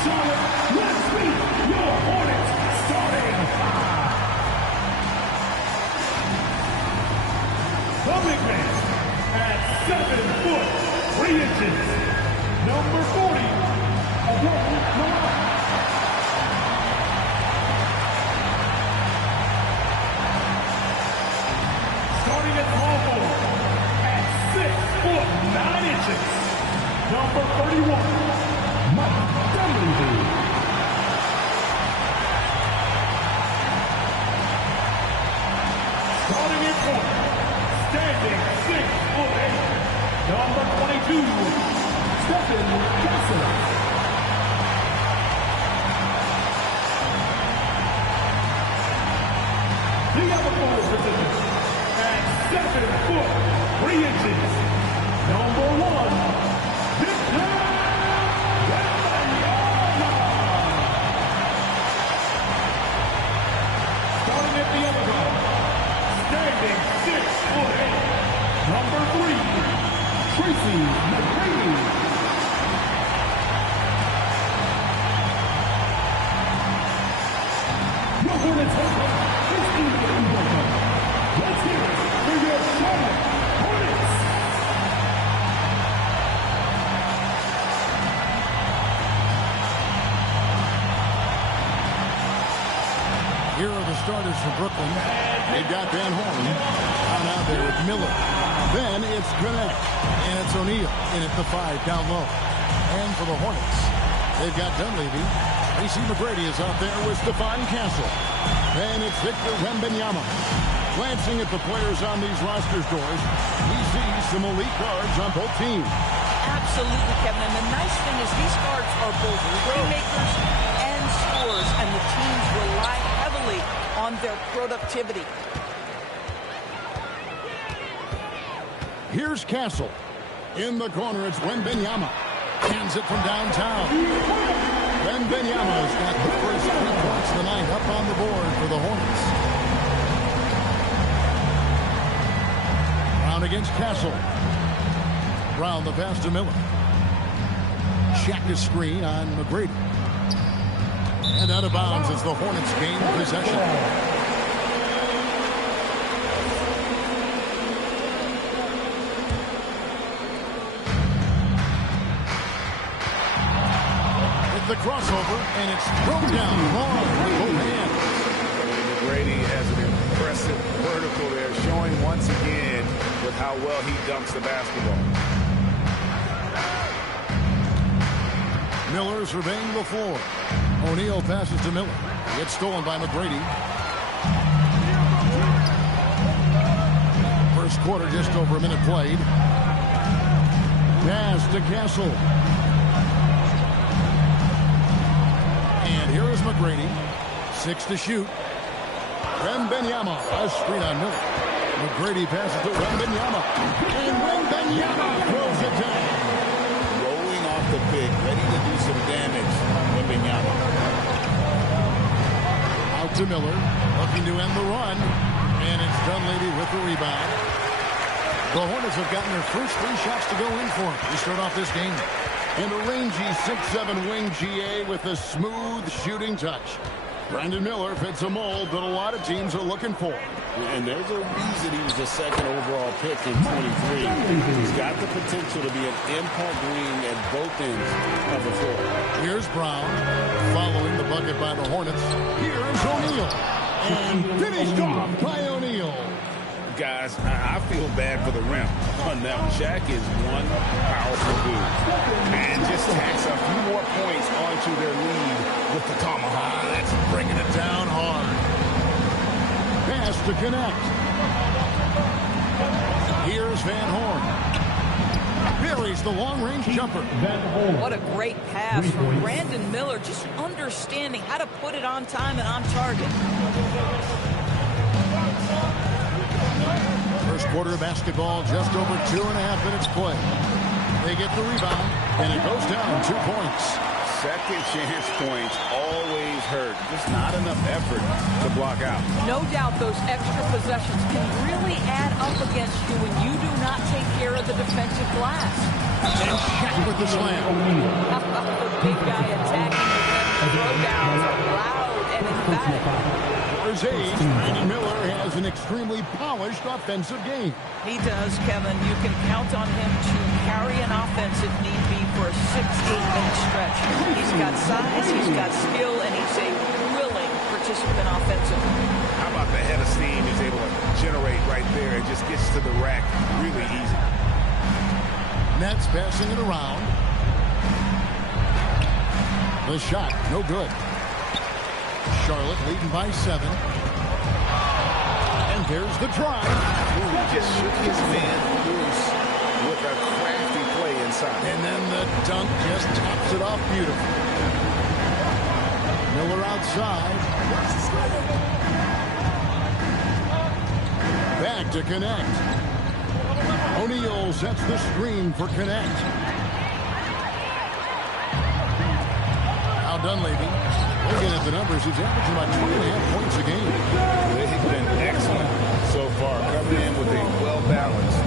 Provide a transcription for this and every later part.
Charlotte, let's meet your Hornets starting five. The big man at 7 foot 3 inches, number 40, starting at small forward at 6 foot 9 inches, number 31, Wemby. Starting at point, standing 6 foot 8, number 22, Shaq. The other forward position at 7 foot 3 inches, number 1, starting at the other goal, standing 6 foot 8, number 3, Tracy McGrady. Your Hornets husband is eagerly welcome. Let's hear it for your Charlotte Hornets. Here are the starters for Brooklyn. They've got Van Horn on out there with Miller. Then it's Connect. And it's O'Neal in at the 5 down low. And for the Hornets, they've got Dunleavy. Tracy McGrady is out there with Stephon Castle. Then it's Victor Wembanyama. Glancing at the players on these roster scores, we see some elite guards on both teams. Absolutely, Kevin. And the nice thing is these guards are both playmakers and scorers, and the teams rely heavily on their productivity. Here's Castle. In the corner, it's Wembanyama. Hands it from downtown. Wembanyama's got the first 3 points of the night up on the board for the Hornets. Brown against Castle. Brown the pass to Miller. Shaq is screen on McGrady. And out of bounds as the Hornets gain possession. The crossover, and it's thrown down long with both hands. McGrady has an impressive vertical there, showing once again with how well he dunks the basketball. Miller surveying the floor. O'Neal passes to Miller. It's stolen by McGrady. First quarter, just over a minute played. Pass to Castle. And here is McGrady. 6 to shoot. Wembanyama. A screen on Miller. McGrady passes to Wembanyama. And Wembanyama throws it down. Rolling off the pick, ready to do some damage. Wembanyama. Out to Miller. Looking to end the run. And it's Dunleavy with the rebound. The Hornets have gotten their first 3 shots to go in for them. We start off this game. And a rangy 6'7" wing GA with a smooth shooting touch. Brandon Miller fits a mold that a lot of teams are looking for. And there's a reason he was the 2nd overall pick in 23. He's got the potential to be an impact wing at both ends of the floor. Here's Brown following the bucket by the Hornets. Here's O'Neal. And finished off by O'Neal. Guys, I feel bad for the rim on that one. Shaq is one powerful dude. And just tacks a few more points onto their lead with the tomahawk. That's bringing it down hard. Pass to Connect. Here's Van Horn. Buries the long-range jumper. What a great pass from Brandon Miller. Just understanding how to put it on time and on target. First quarter of basketball, just over 2.5 minutes play. They get the rebound, and it goes down 2 points. Second chance points always hurt. Just not enough effort to block out. No doubt those extra possessions can really add up against you when you do not take care of the defensive glass. And Shaq with the slam. The big guy attacking throwdowns are loud and emphatic. For his age, BMiller has an extremely polished offensive game. He does, Kevin. You can count on him to carry an offense if need be for a 6-8-minute stretch. He's got size, he's got skill, and he's a willing participant offensively. How about the head of steam he's able to generate right there? It just gets to the rack really easy. Nets passing it around. The shot, no good. Charlotte leading by 7. And there's the drive. Ooh, he just shook his man loose with a crafty play inside. And then the dunk just tops it off beautifully. Miller outside. Back to Connect. O'Neal sets the screen for Connect. Now Dunleavy. Looking at the numbers, he's averaging about 2.5 points a game. They've been excellent so far, coming in with a well-balanced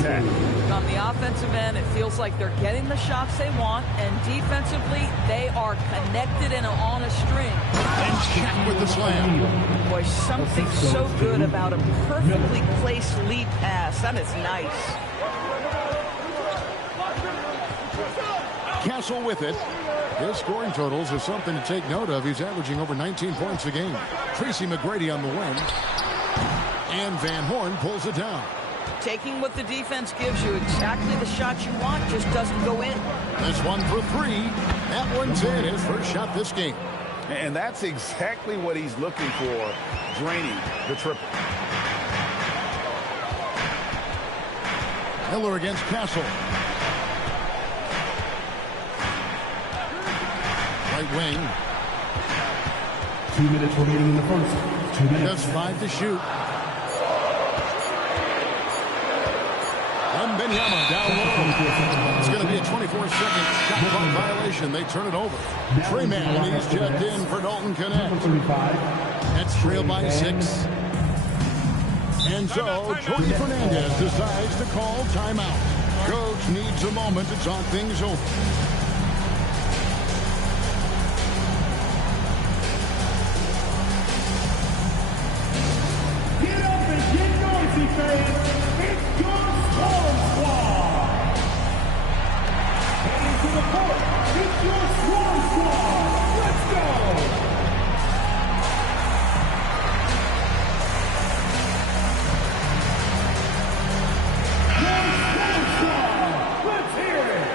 attack. On the offensive end, it feels like they're getting the shots they want, and defensively, they are connected and on a string. And Shaq with the slam. Boy, something so good about a perfectly placed lead pass. That is nice. Castle with it. His scoring totals are something to take note of. He's averaging over 19 points a game. Tracy McGrady on the wing. And Van Horn pulls it down. Taking what the defense gives you, exactly the shot you want, just doesn't go in. This one for 3. That one's in. His first shot this game. And that's exactly what he's looking for, draining the triple. Miller against Castle. Right wing. 2 minutes remaining in the first. 2 minutes. Just 5 to shoot. Wemby down low. It's going to be a 24-second shot clock violation. They turn it over. Trey Mann, he's checked in for Dalton Connect. That's trailed by 6. And so, Tony Fernandez decides to call timeout. Coach needs a moment to talk things over. Get up and get noisy, fans. It's your Swarm Squad. Heading to the court. It's your Swarm Squad. Let's go. Your Swarm Squad. Let's hear it.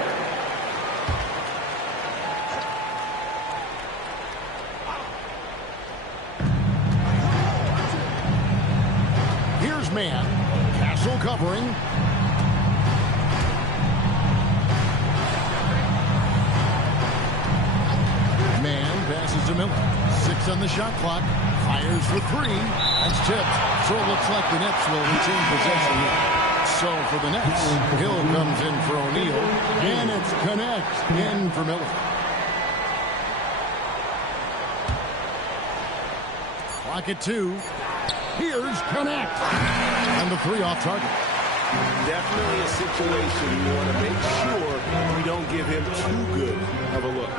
Here's Mann. Castle covering. Mann passes to Miller. 6 on the shot clock. Fires for 3. That's tipped. So it looks like the Nets will retain possession here. So for the Nets, Hill comes in for O'Neal. And it's Connect in for Miller. Clock at 2. Here's Connect. And the 3 off target. Definitely a situation you want to make sure we don't give him too good of a look.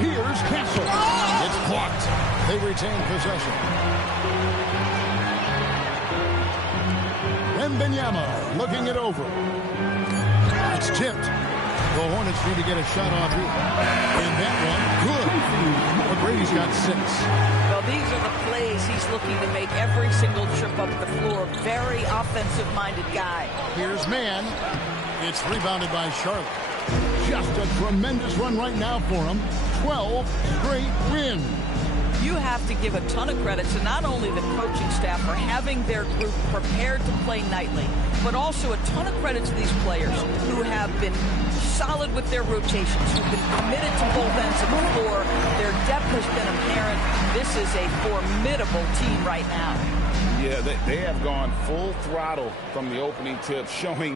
Here's Castle. It's blocked. They retain possession. Wemby looking it over. It's tipped. The Hornets need to get a shot off here. And that one, good. McGrady's got 6. Well, these are the plays he's looking to make every single trip up the floor. Very offensive-minded guy. Here's Mann. It's rebounded by Charlotte. Just a tremendous run right now for him. 12 straight wins. You have to give a ton of credit to not only the coaching staff for having their group prepared to play nightly, but also a ton of credit to these players who have been solid with their rotations, who've been committed to both ends of the floor. Their depth has been apparent. This is a formidable team right now. Yeah, they have gone full throttle from the opening tip, showing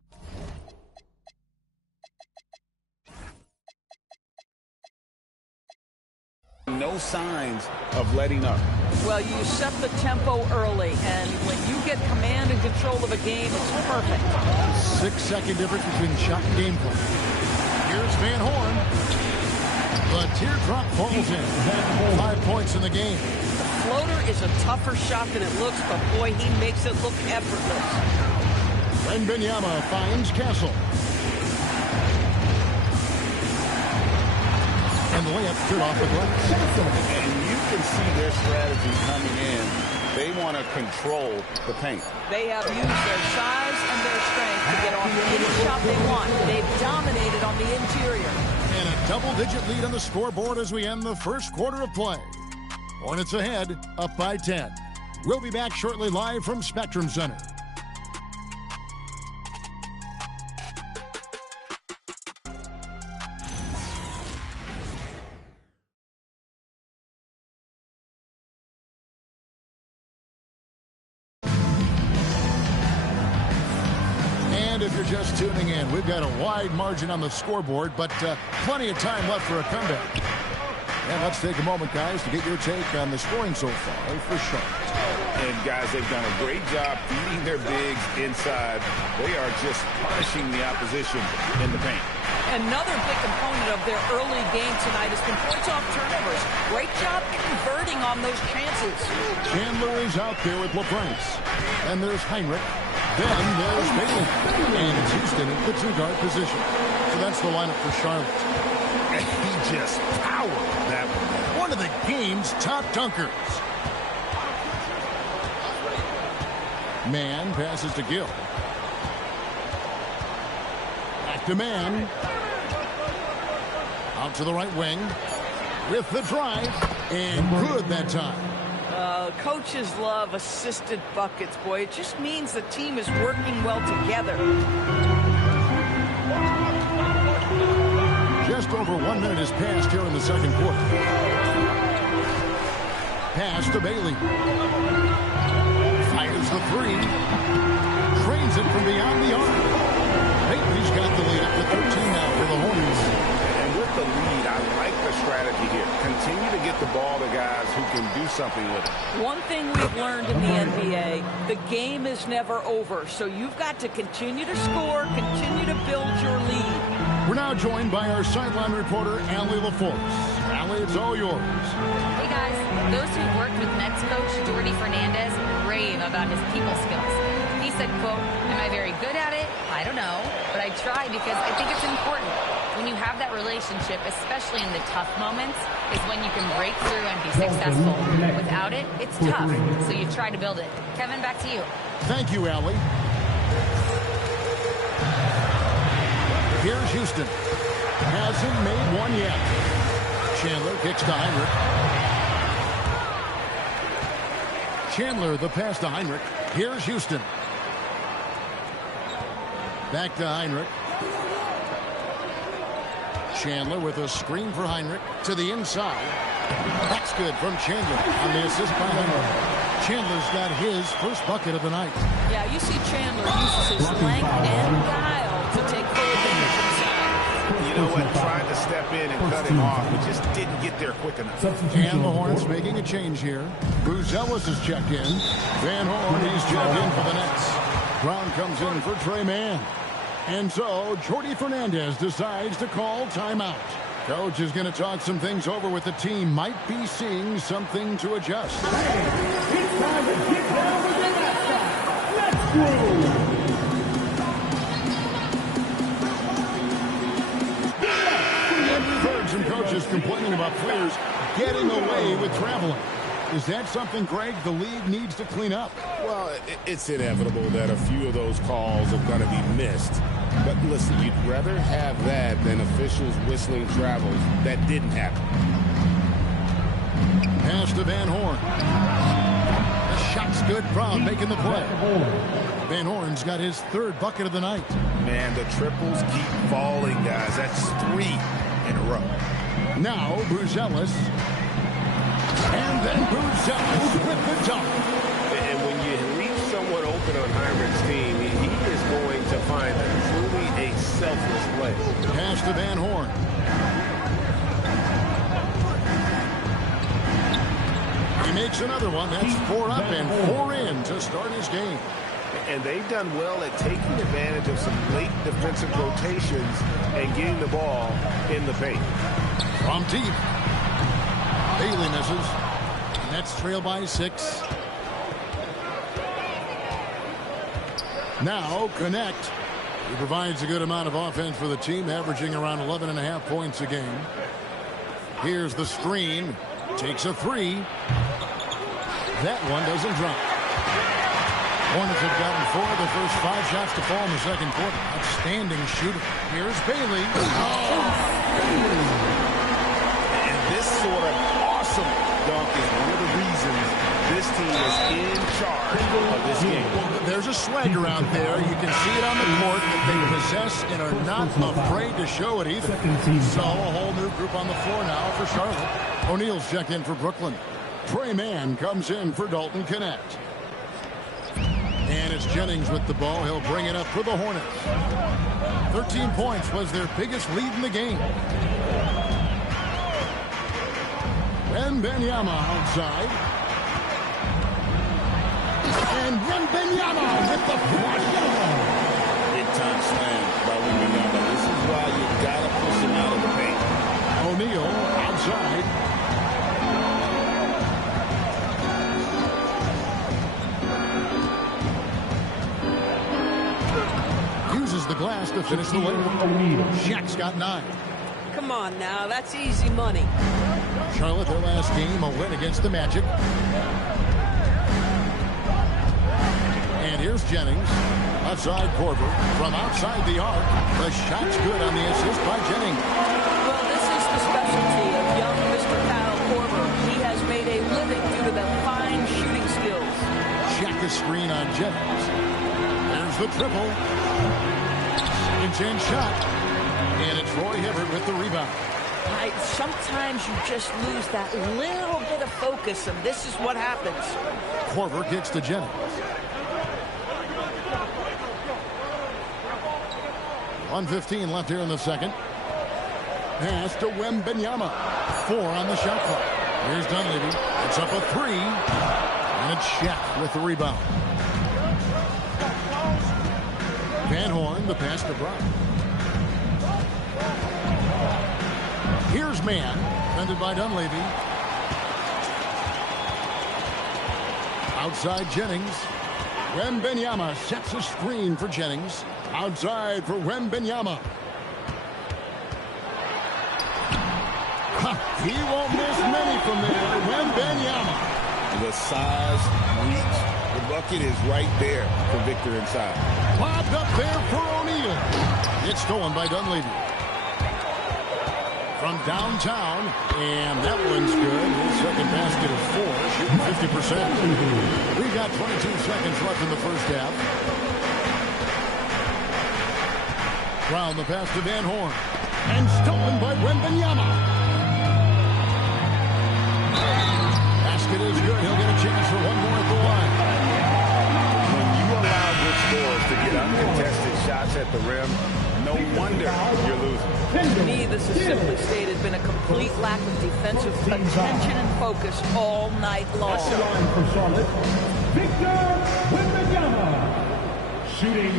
no signs of letting up. Well, you set the tempo early, and when you get command and control of a game, it's perfect. 6-second difference between shot and game play. Here's Van Horn. The teardrop falls in. 5 points in the game. The floater is a tougher shot than it looks, but boy, he makes it look effortless. Wemby finds Castle. And the layup good off the glass. And you can see their strategy coming in. They want to control the paint. They have used their size and their strength to get off any shot they want. They've dominated on the interior. And a double-digit lead on the scoreboard as we end the first quarter of play. Hornets ahead, up by 10. We'll be back shortly live from Spectrum Center. And if you're just tuning in, we've got a wide margin on the scoreboard, but plenty of time left for a comeback. And let's take a moment, guys, to get your take on the scoring so far for Charlotte. And, guys, they've done a great job feeding their bigs inside. They are just punishing the opposition in the paint. Another big component of their early game tonight has been points off turnovers. Great job converting on those chances. Chandler is out there with LaBrance. And there's Heinrich. Then there's Bailey. And it's Houston in the two-guard position. So that's the lineup for Charlotte. And he just powered that one. One of the game's top dunkers. Mann passes to Gill. Back to Mann. Out to the right wing. With the drive. And good that time. Coaches love assisted buckets, boy. It just means the team is working well together. Just over 1 minute has passed here in the second quarter. Pass to Bailey. Fires the three. Trains it from beyond the arc. Bailey's got the lead up to 13 now for the Hornets. And with the lead, I like the strategy here. Continue to get the ball to guys who can do something with it. One thing we've learned in the NBA, the game is never over. So you've got to continue to score, continue to build your lead. We're now joined by our sideline reporter, Allie LaForce. Allie, it's all yours. Hey guys, those who've worked with Nets coach Jordy Fernandez rave about his people skills. He said, quote, "Am I very good at it? I don't know, but I try because I think it's important. When you have that relationship, especially in the tough moments, is when you can break through and be successful. Without it, it's tough, so you try to build it." Kevin, back to you. Thank you, Allie. Here's Houston. Hasn't made one yet. Chandler kicks to Heinrich. Chandler, the pass to Heinrich. Here's Houston. Back to Heinrich. Chandler with a screen for Heinrich to the inside. That's good from Chandler on the assist by Heinrich. Chandler's got his first bucket of the night. Yeah, you see Chandler uses his length and guile to take full advantage inside. You know what? Tried to step in and cut him off, but just didn't get there quick enough. And the Hornets making a change here. Bruzellis is checked in. Van Horn, he's checked in for the Nets. Brown comes in for Trey Mann. And so Jordy Fernandez decides to call timeout. Coach is going to talk some things over with the team. Might be seeing something to adjust. It's time to get down with the mascot. Let's go! And we've heard some coaches complaining about players getting away with traveling. Is that something, Greg, the league needs to clean up? Well, it's inevitable that a few of those calls are going to be missed. But listen, you'd rather have that than officials whistling travels that didn't happen. Pass to Van Horn. The shot's good. Brown making the play. Van Horn's got his third bucket of the night. Man, the triples keep falling, guys. That's 3 in a row. Now, Bruzellis. And then Bruzellis with the dunk. And when you leave someone open on Heinrich's team, he is going to find truly a selfless play. Pass to Van Horn. He makes another one. That's 4 up and 4 in to start his game. And they've done well at taking advantage of some late defensive rotations and getting the ball in the paint. From deep. Bailey misses. Nets trail by 6. Now connect. He provides a good amount of offense for the team, averaging around 11.5 points a game. Here's the screen. Takes a 3. That one doesn't drop. Hornets have gotten 4 of the first 5 shots to fall in the second quarter. Outstanding shooter. Here's Bailey. And this sort of awesome dunk is one of the reasons this team is in charge of this game. There's a swagger out there. You can see it on the court that they possess and are not afraid to show it either. So a whole new group on the floor now for Charlotte. O'Neal's checked in for Brooklyn. Trey Mann comes in for Dalton Connect. And it's Jennings with the ball. He'll bring it up for the Hornets. 13 points was their biggest lead in the game. Wembenyama outside. And Wembenyama with the flush. Big time slam by Wembenyama. This is why you gotta push him out of the paint. O'Neal outside. Uses the glass to finish the layup. Shaq's got 9. Come on now, that's easy money. Charlotte, their last game, a win against the Magic. And here's Jennings. Outside Korver. From outside the arc. The shot's good on the assist by Jennings. Well, this is the specialty of young Mr. Kyle Korver. He has made a living due to the fine shooting skills. Shaq a screen on Jennings. There's the triple. Second chance shot. And it's Roy Hibbert with the rebound. Sometimes you just lose that little bit of focus, and this is what happens. Korver kicks to Jennings. 1:15 left here in the second. Pass to Wembenyama. 4 on the shot clock. Here's Dunleavy. It's up a 3. And it's Shaq with the rebound. Van Horn, the pass to Brown. Here's Mann, defended by Dunleavy. Outside Jennings. Wembenyama sets a screen for Jennings. Outside for Wembenyama. He won't miss many from there. Wembenyama. The size, reach, the bucket is right there for Victor inside. Lobbed up there for O'Neal. It's stolen by Dunleavy. From downtown, and that one's good. His second basket of 4, shooting 50%. We've got 22 seconds left in the first half. Brown, the pass to Van Horn. And stolen by Wembenyama. Basket is good. He'll get a chance for one more at the line. When you allow good scorers to get uncontested shots at the rim, no wonder you're losing. To me, this has simply stated been a complete lack of defensive attention and focus all night long. That's the line for Charlotte. Victor Wembanyama. Shooting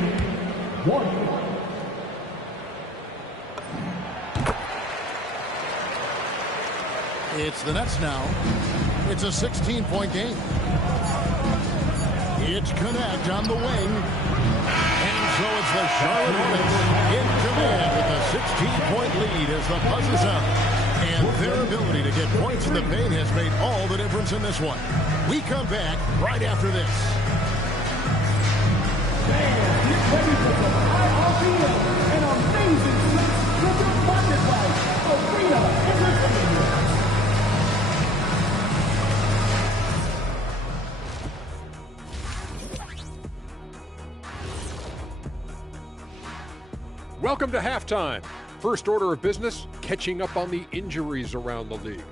1. It's the Nets now. It's a 16-point game. It's Connect on the wing. And so it's the Charlotte Hornets in command with a 16-point lead as the buzzer's out. And their ability to get points in the paint has made all the difference in this one. We come back right after this. And get ready for some RNL and amazing tricks from your pocket by Arena Entertainment. Welcome to halftime. First order of business, catching up on the injuries around the league.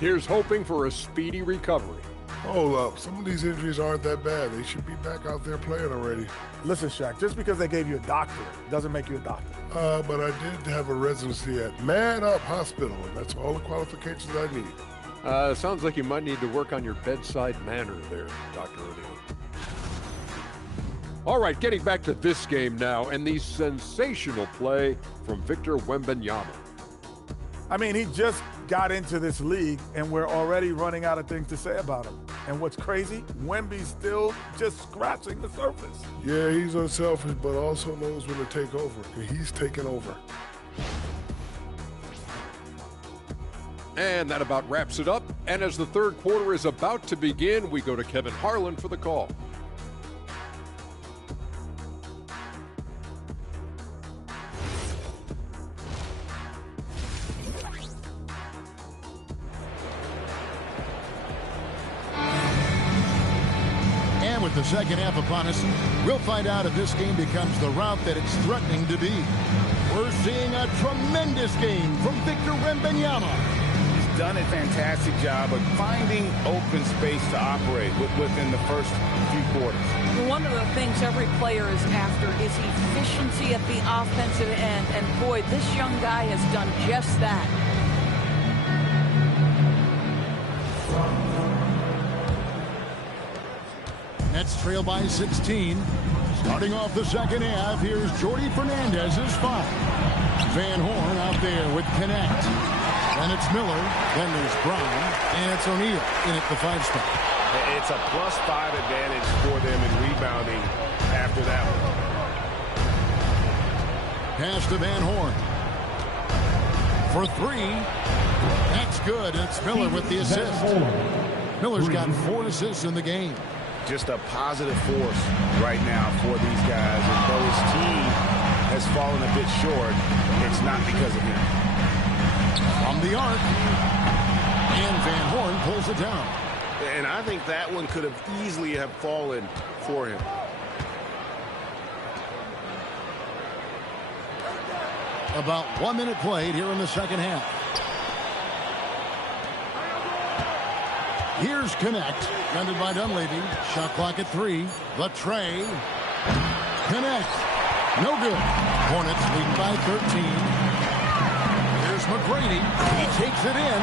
Here's hoping for a speedy recovery. Hold up. Some of these injuries aren't that bad. They should be back out there playing already. Listen, Shaq, just because they gave you a doctorate doesn't make you a doctor. But I did have a residency at Man Up Hospital, and that's all the qualifications I need. Sounds like you might need to work on your bedside manner there, Dr. O'Neal. All right, getting back to this game now, and the sensational play from Victor Wembanyama. I mean, he just got into this league, and we're already running out of things to say about him. And what's crazy, Wemby's still just scratching the surface. Yeah, he's unselfish, but also knows when to take over. And he's taking over. And that about wraps it up. And as the third quarter is about to begin, we go to Kevin Harlan for the call. With the second half upon us, we'll find out if this game becomes the route that it's threatening to be. We're seeing a tremendous game from Victor Wembanyama. He's done a fantastic job of finding open space to operate within the first few quarters. One of the things every player is after is efficiency at the offensive end, and boy, this young guy has done just that. Nets trail by 16. Starting off the second half, here's Jordy Fernandez's foul. Van Horn out there with Connect. Then it's Miller, then there's Brown, and it's O'Neal in at the 5 spot. It's a +5 advantage for them in rebounding after that one. Pass to Van Horn. For 3. That's good. It's Miller with the assist. Miller's got 4 assists in the game. Just a positive force right now for these guys. And though his team has fallen a bit short, it's not because of him. From the arc. And Van Horn pulls it down. And I think that one could have easily have fallen for him. About 1 minute played here in the second half. Here's Connect, defended by Dunleavy. Shot clock at 3. The tray. Connect. No good. Hornets lead by 13. Here's McGrady. He takes it in.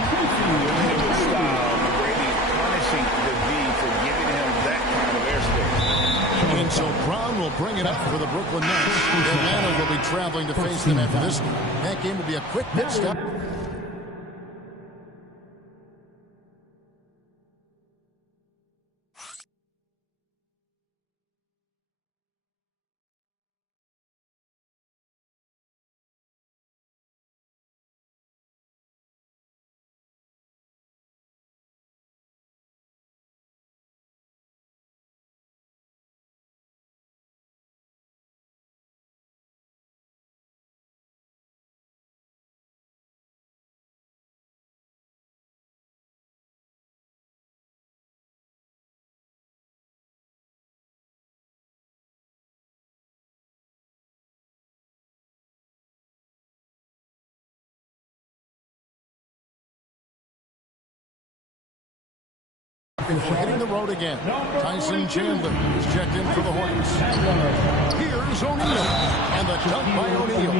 McGrady punishing the V for giving him that kind of airspace. And so Brown will bring it up for the Brooklyn Nets. Atlanta will be traveling to face them after this game. That game will be a quick pit stop. We're hitting the road again. Tyson Chandler is checked in for the Hornets. Here's O'Neal. And the dunk by O'Neal.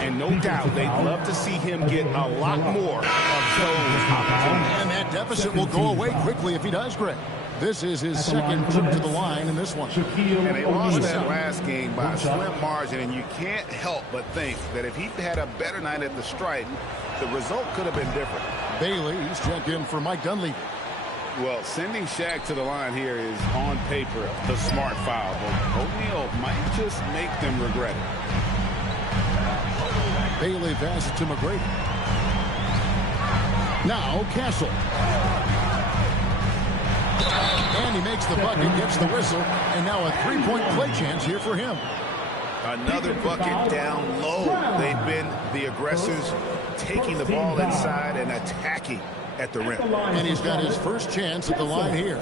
And no doubt they'd love to see him get a lot more of those opportunities. And that deficit will go away quickly if he does, Greg. This is his second trip to the line in this one. And they lost that last game by a slim margin, and you can't help but think that if he'd had a better night at the Stripe, the result could have been different. Bailey, he's checked in for Mike Dunleavy. Well, sending Shaq to the line here is on paper the smart foul, but O'Neal might just make them regret it. Bailey passes to McGrady. Now Castle. And he makes the bucket, gets the whistle, and now a three-point play chance here for him. Another bucket down low. They've been the aggressors, taking the ball inside and attacking at the rim. And he's got his first chance at the line here.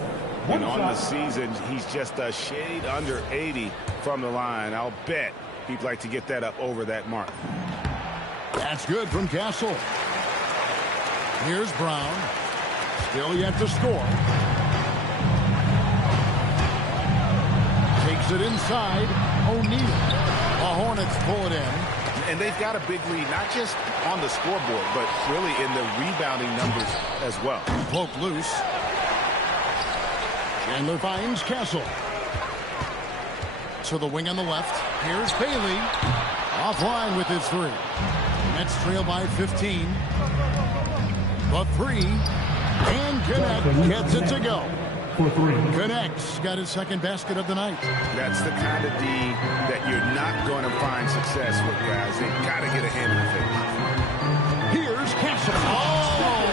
And on the season, he's just a shade under 80 from the line. I'll bet he'd like to get that up over that mark. That's good from Castle. Here's Brown. Still yet to score. Takes it inside. O'Neal. The Hornets pull it in. And they've got a big lead, not just on the scoreboard, but really in the rebounding numbers as well. Poke loose. Chandler finds Castle. to the wing on the left. Here's Bailey. Offline with his three. Nets trail by 15. The three. And Connect gets it to go. Connect's got his second basket of the night. That's the kind of D that you're not going to find success with, guys. They got to get a hand in the face. Here's Castle. Oh!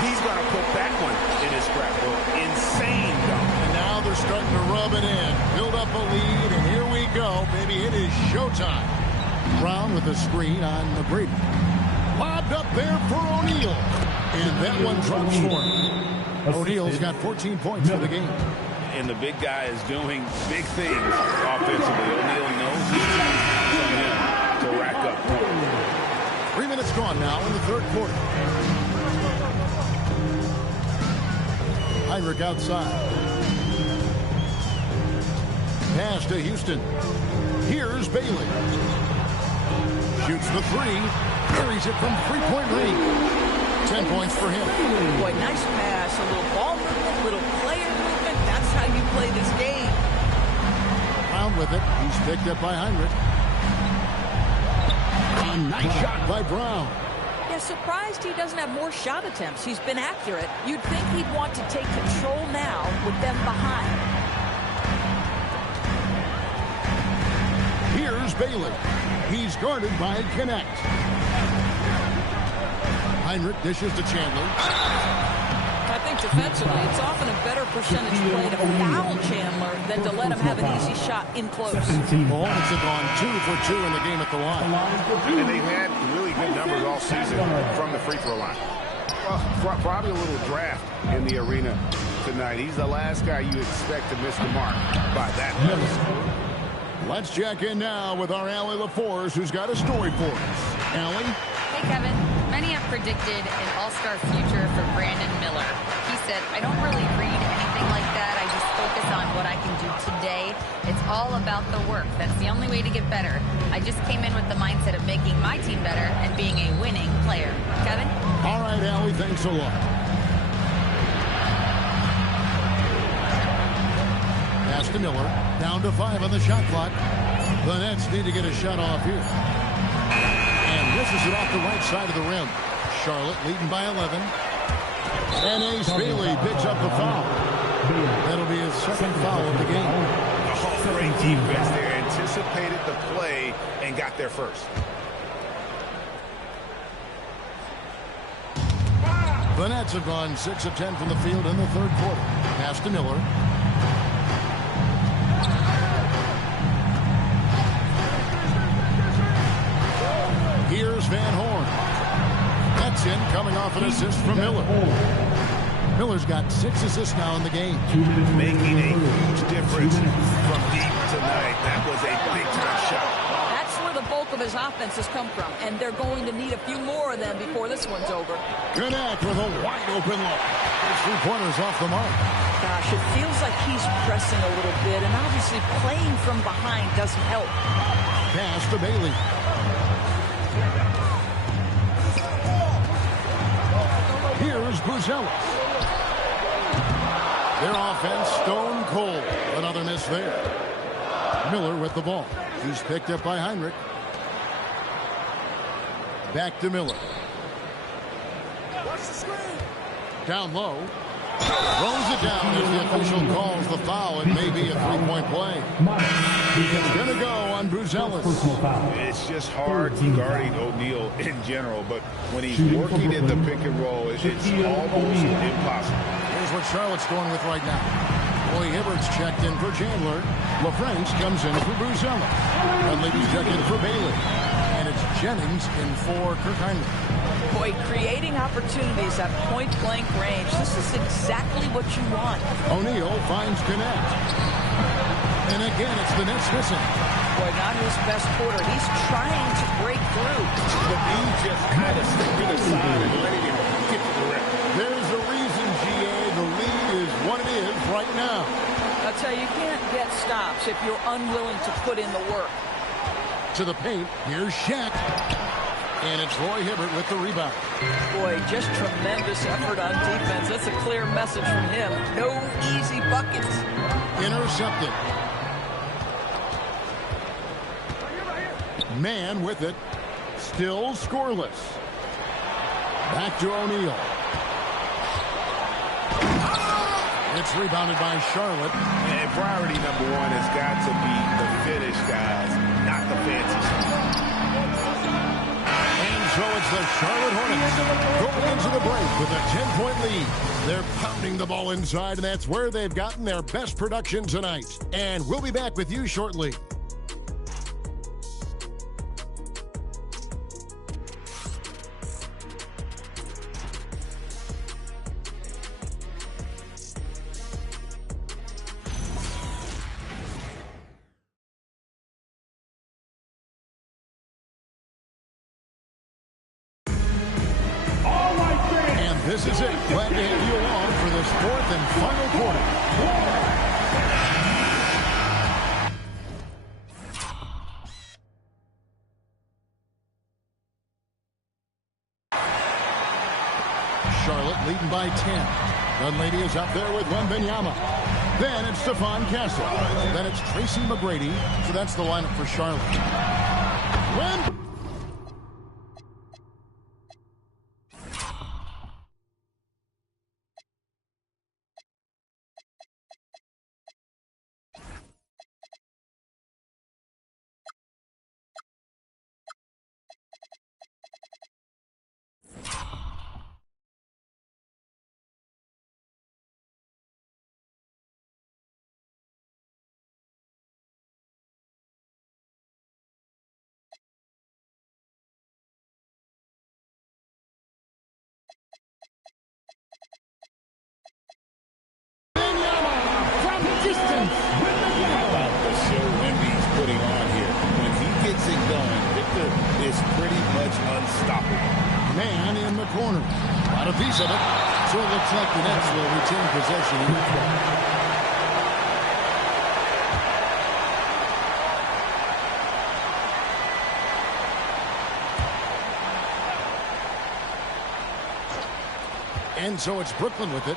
He's going to put that one in his scrapbook. Insane dunk. And now they're starting to rub it in. Build up a lead, and here we go, baby. It is showtime. Brown with a screen on McGrady. Lobbed up there for O'Neal. And that one drops for him. O'Neal's got 14 points for the game. And the big guy is doing big things offensively. O'Neal knows he needs on him to rack up points. 3 minutes gone now in the third quarter. Heinrich outside. Pass to Houston. Here's Bailey. Shoots the three. Carries it from three-point range. 10 points for him. Boy, nice pass. A little ball movement, little player movement. That's how you play this game. Brown with it. He's picked up by Heinrich. A nice shot by Brown. Yeah, surprised he doesn't have more shot attempts. He's been accurate. You'd think he'd want to take control now with them behind. Here's Bailey. He's guarded by Connect. Heinrich dishes to Chandler. I think defensively, it's often a better percentage play to foul Chandler than to let him have an easy shot in close. The Hornets have gone 2 for 2 in the game at the line. And they've had really good numbers all season from the free throw line. Probably a little draft in the arena tonight. He's the last guy you expect to miss the mark by that much. Let's check in now with our Allie LaForce, who's got a story for us. Allie? Hey, Kevin. Many have predicted an all-star future for Brandon Miller. He said, I don't really read anything like that. I just focus on what I can do today. It's all about the work. That's the only way to get better. I just came in with the mindset of making my team better and being a winning player. Kevin? All right, Allie, thanks a lot. Pass to Miller. Down to 5 on the shot clock. The Nets need to get a shot off here. And misses it off the right side of the rim. Charlotte leading by 11. And Ace Bailey picks up the foul. That'll be his second foul of the game. Oh, great defense there. Anticipated the play and got there first. The Nets have gone 6 of 10 from the field in the third quarter. Pass to Miller. Here's Van Horn. That's in, coming off an assist from Miller. Miller's got 6 assists now in the game. Making a huge difference from deep tonight. That was a big-time shot. That's where the bulk of his offense has come from, and they're going to need a few more of them before this one's over. Connect with a wide-open look. His three-pointers off the mark. Gosh, it feels like he's pressing a little bit, and obviously playing from behind doesn't help. Pass to Bailey. Here's Buzelis. Their offense stone cold. Another miss there. Miller with the ball. He's picked up by Heinrich. Back to Miller. Down low. Throws it down as the official calls the foul. It may be a three-point play. It's going to go on Buzelis. It's just hard guarding O'Neal in general, but when he's working in the pick and roll, it's almost impossible. Here's what Charlotte's going with right now. Boy Hibbert's checked in for Chandler. LaFrance comes in for Buzelis. Dunleavy's checked in for Bailey. And it's Jennings in for Kirk Heinrich. Boy, creating opportunities at point-blank range. This is exactly what you want. O'Neal finds Connect. And again, it's the Nets missing. Boy, not his best quarter. He's trying to break through. But he's just kind of stepping aside and letting him get to the rim. There's a reason, GA. The lead is what it is right now. I'll tell you, you can't get stops if you're unwilling to put in the work. To the paint, here's Shaq. And it's Roy Hibbert with the rebound. Boy, just tremendous effort on defense. That's a clear message from him. No easy buckets. Intercepted. Man with it. Still scoreless. Back to O'Neal. It's rebounded by Charlotte. And priority number one has got to be the finish, guys, not the fancy stuff. And so it's the Charlotte Hornets going into the break with a 10-point lead. They're pounding the ball inside, and that's where they've gotten their best production tonight. And we'll be back with you shortly. This is it. Glad to have you along for this fourth and final quarter. Charlotte leading by 10. Dunleavy is up there with Wemby. Then it's Stephon Castle. Then it's Tracy McGrady. So that's the lineup for Charlotte. Wemby. Is pretty much unstoppable. Man in the corner. Got a piece of it. So it looks like the Nets will retain possession in each one. And so it's Brooklyn with it.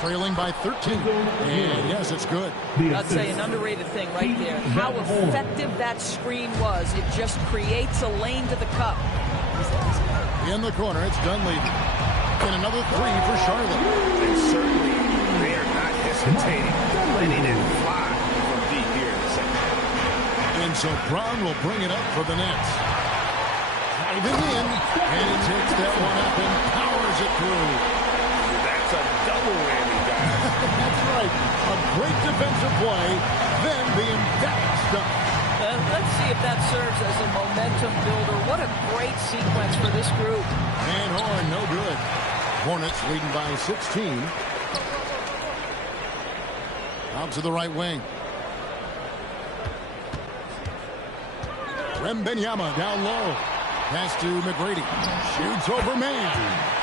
Trailing by 13. And yes, it's good. I'd say an underrated thing right there. How effective that screen was. It just creates a lane to the cup. In the corner, it's Dunleavy. And another three for Charlotte. And certainly, they are not hesitating. Letting it fly from deep here in the second. And so Brown will bring it up for the Nets. Driving in. And he takes that one up and powers it through. That's a double whammy, guys. That's right. A great defensive play, then the emphatic stuff. Let's see if that serves as a momentum builder. What a great sequence for this group. And Horn, no good. Hornets leading by 16. Out to the right wing. Wembenyama down low. Pass to McGrady. Shoots over man.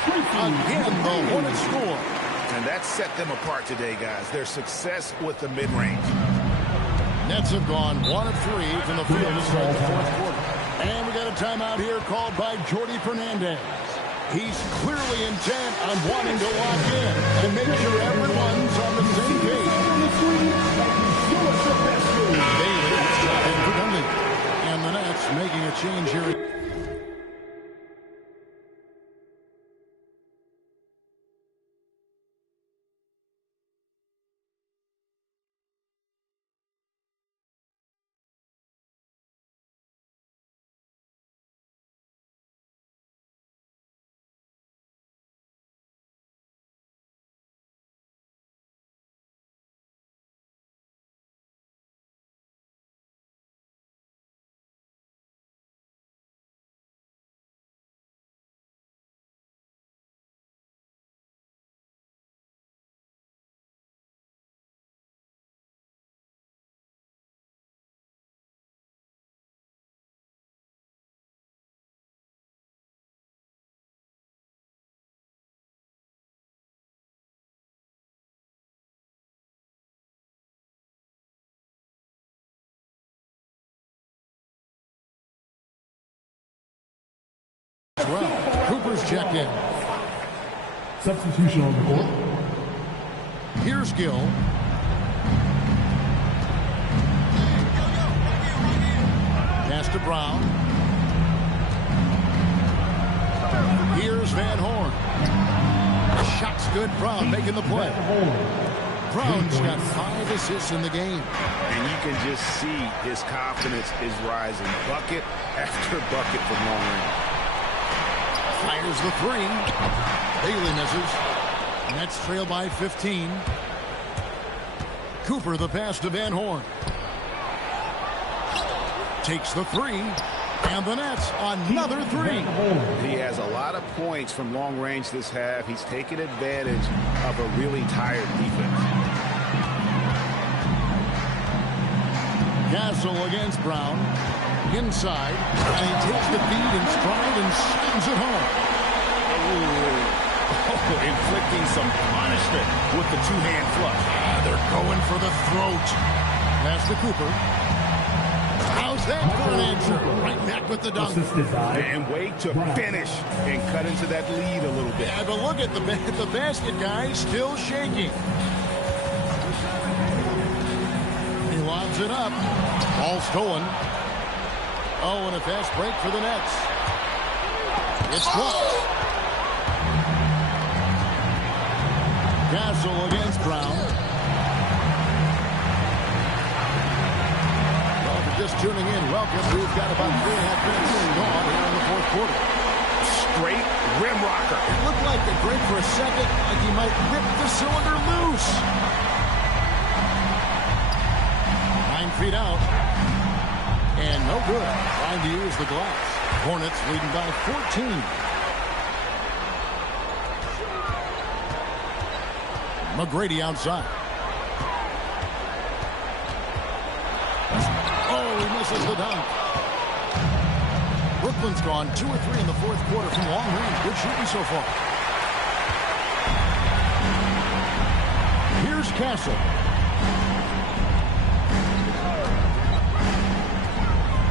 Again, the Hornets score. And that set them apart today, guys. Their success with the mid-range. Nets have gone 1 of 3 from the field to start the fourth quarter. And we got a timeout here called by Jordy Fernandez. He's clearly intent on wanting to lock in and make sure everyone's on the same page. Bailey is dropping for Dunleavy. And the Nets making a change here. 12. Cooper's checked in. Substitution on the court. Here's Gill. Pass to Brown. Here's Van Horn. The shot's good. Brown making the play. Brown's got 5 assists in the game. And you can just see his confidence is rising. Bucket after bucket from long range. Fires the 3. Bailey misses. Nets trail by 15. Cooper the pass to Van Horn. Takes the 3. And the Nets another 3. He has a lot of points from long range this half. He's taken advantage of a really tired defense. Gasol against Brown. Inside. And he takes the feed in stride and slams it home. Inflicting some punishment with the two-hand flush. They're going for the throat. Pass to Cooper. How's that for an answer? Right back with the dunk. And wait to finish and cut into that lead a little bit. Yeah, but look at the basket guy still shaking. He lobs it up. Ball stolen. Oh, and a fast break for the Nets. It's blocked. Gasol against Brown. Well, if you're just tuning in, welcome. We've got about 3.5 minutes gone here in the fourth quarter. Straight rim rocker. It looked like the break for a second, like he might rip the cylinder loose. 9 feet out. And no good. Trying to use the glass. Hornets leading by 14. McGrady outside. Oh, he misses the dunk. Brooklyn's gone 2 or 3 in the fourth quarter from long range. Good shooting so far. Here's Castle.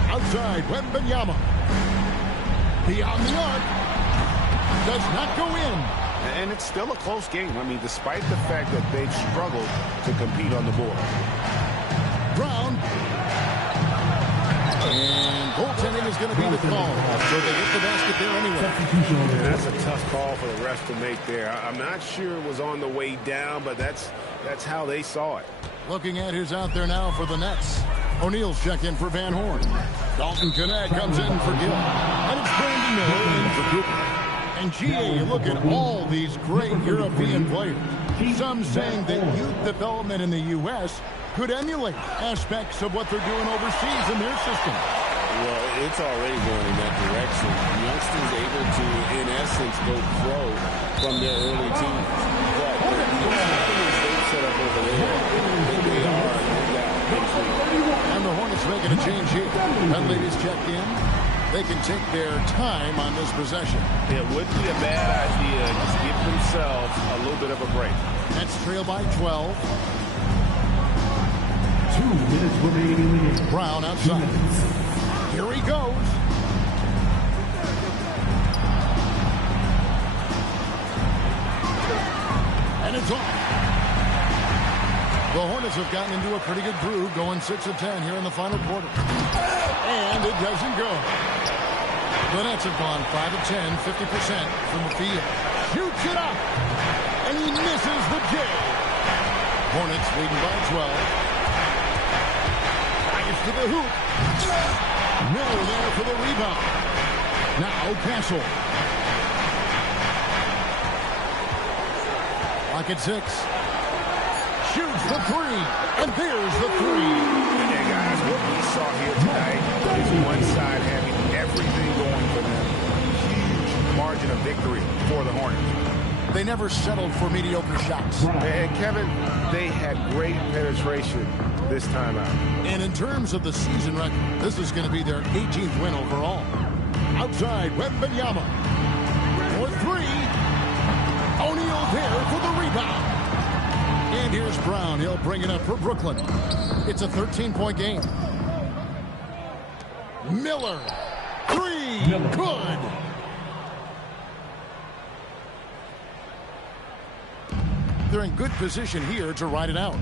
Outside, Wemby. Beyond the arc. Does not go in. And it's still a close game. I mean, despite the fact that they've struggled to compete on the board. Brown. And goaltending is going to be the call. So they get the basket there anyway. That's a tough call for the refs to make there. I'm not sure it was on the way down, but that's how they saw it. Looking at who's out there now for the Nets. O'Neal's check in for Van Horn. Dalton Connect comes in for Gill. And it's Brandon Miller in for Cooper. And GA, you look at all these great European players. Some saying that youth development in the U.S. could emulate aspects of what they're doing overseas in their system. Well, it's already going in that direction. Youngsters able to, in essence, go pro from their early teens. But the companies they've set up over there, they are that. And the Hornets making a change here. That ladies checked in. They can take their time on this possession. It wouldn't be a bad idea. Just give themselves a little bit of a break. Nets trail by 12. 2 minutes remaining. Brown outside. Here he goes. And it's off. The Hornets have gotten into a pretty good groove, going 6 of 10 here in the final quarter. And it doesn't go. The Nets have gone 5 of 10, 50% from the field. Shoots it up. And he misses the J. Hornets leading by 12. Fires to the hoop. Miller there for the rebound. Now Castle. Lock at 6. Shoots the 3. And there's the 3. And guys, what we saw here tonight is one side having everything going for them. Huge margin of victory for the Hornets. They never settled for mediocre shots. And Kevin, they had great penetration this time out. And in terms of the season record, this is going to be their 18th win overall. Outside, Wemby. For 3. O'Neal there for the rebound. And here's Brown. He'll bring it up for Brooklyn. It's a 13-point game. Miller. 3. Good. they're in good position here to ride it out.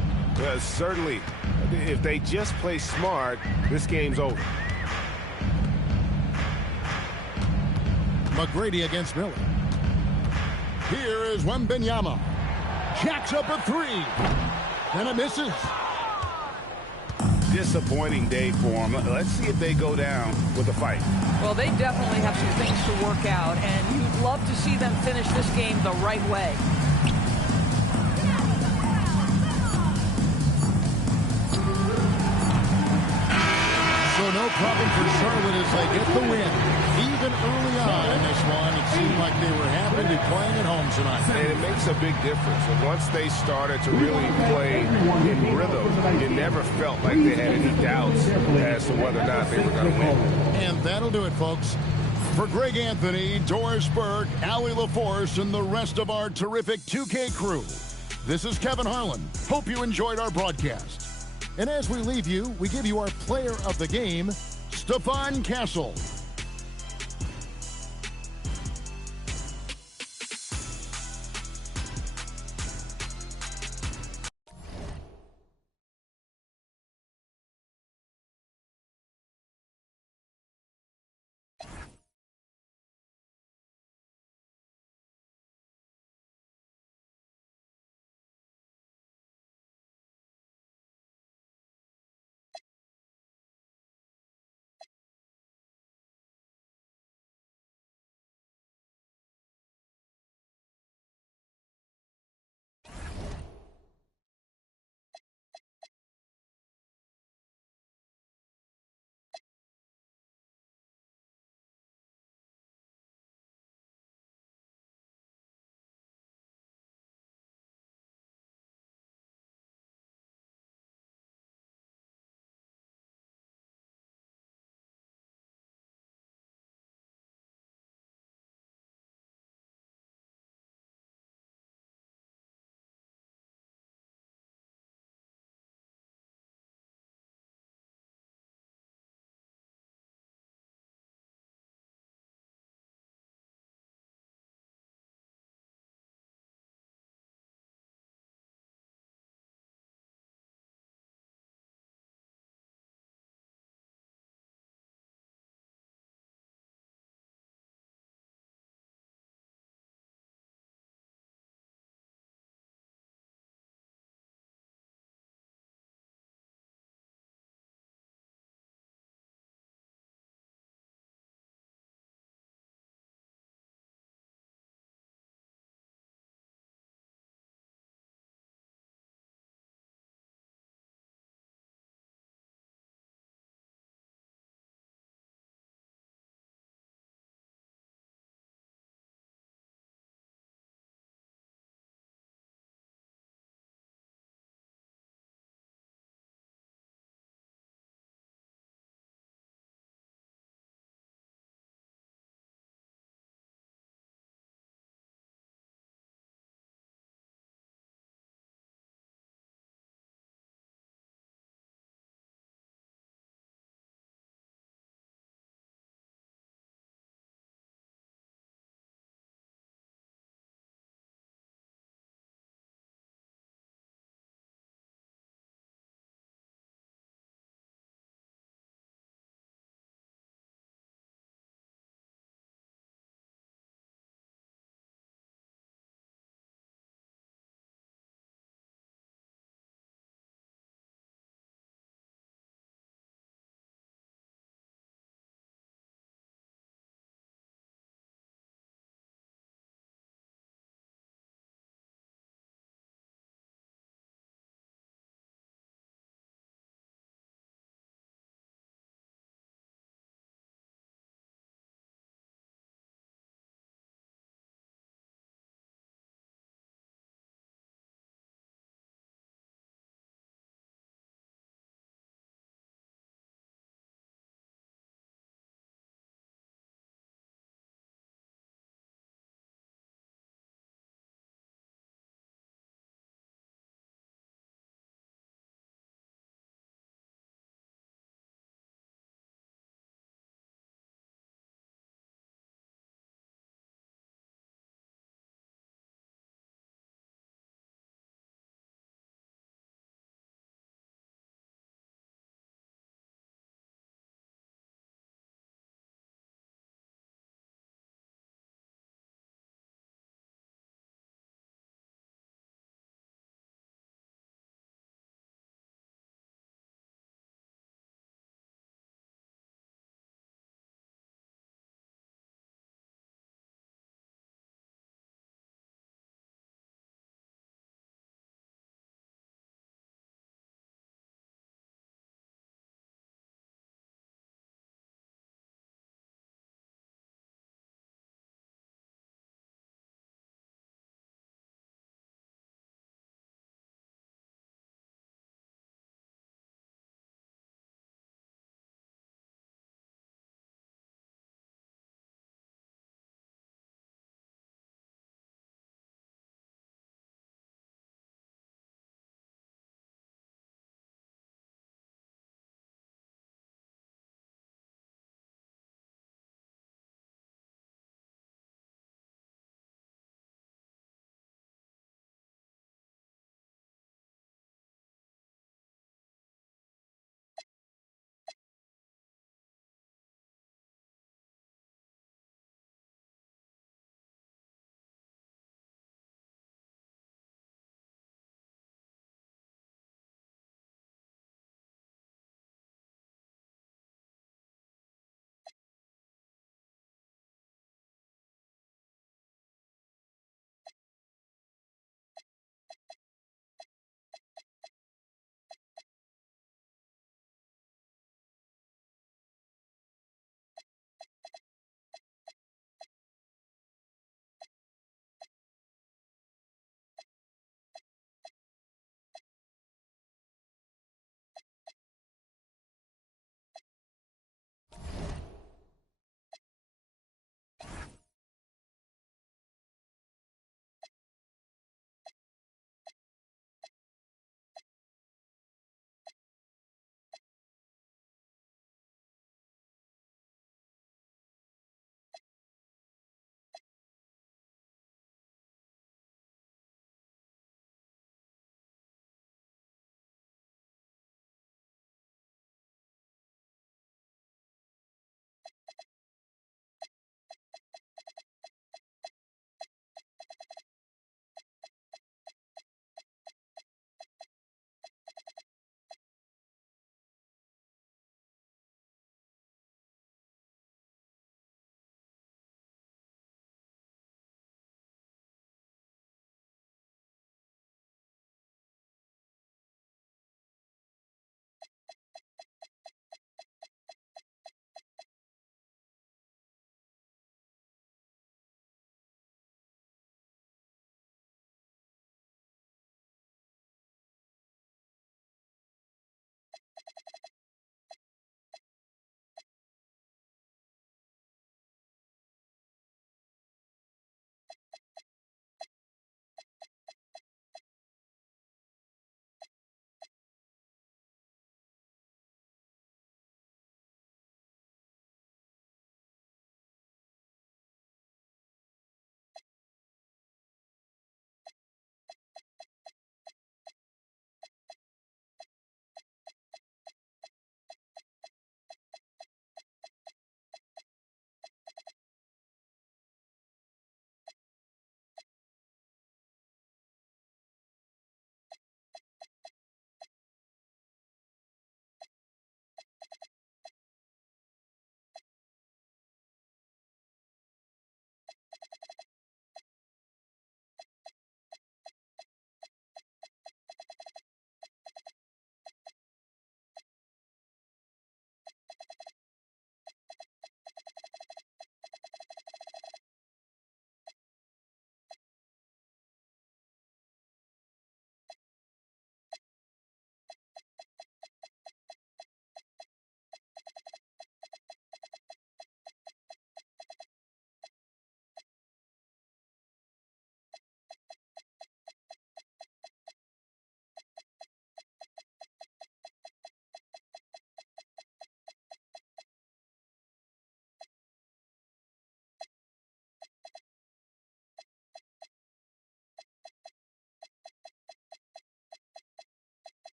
Certainly. If they just play smart, this game's over. McGrady against Miller. Here is Wembenyama. Jacks up a three. And it misses. Disappointing day for them. Let's see if they go down with a fight. Well, they definitely have some things to work out, and you'd love to see them finish this game the right way. So no problem for Charlotte as they get the win. Even early on in this one, it seemed like they were happy to be playing at home tonight. And it makes a big difference. And once they started to really play in rhythm, you never felt like they had any doubts as to whether or not they were going to win. And that'll do it, folks. For Greg Anthony, Doris Burke, Allie LaForce, and the rest of our terrific 2K crew, this is Kevin Harlan. Hope you enjoyed our broadcast. And as we leave you, we give you our player of the game, Stephon Castle.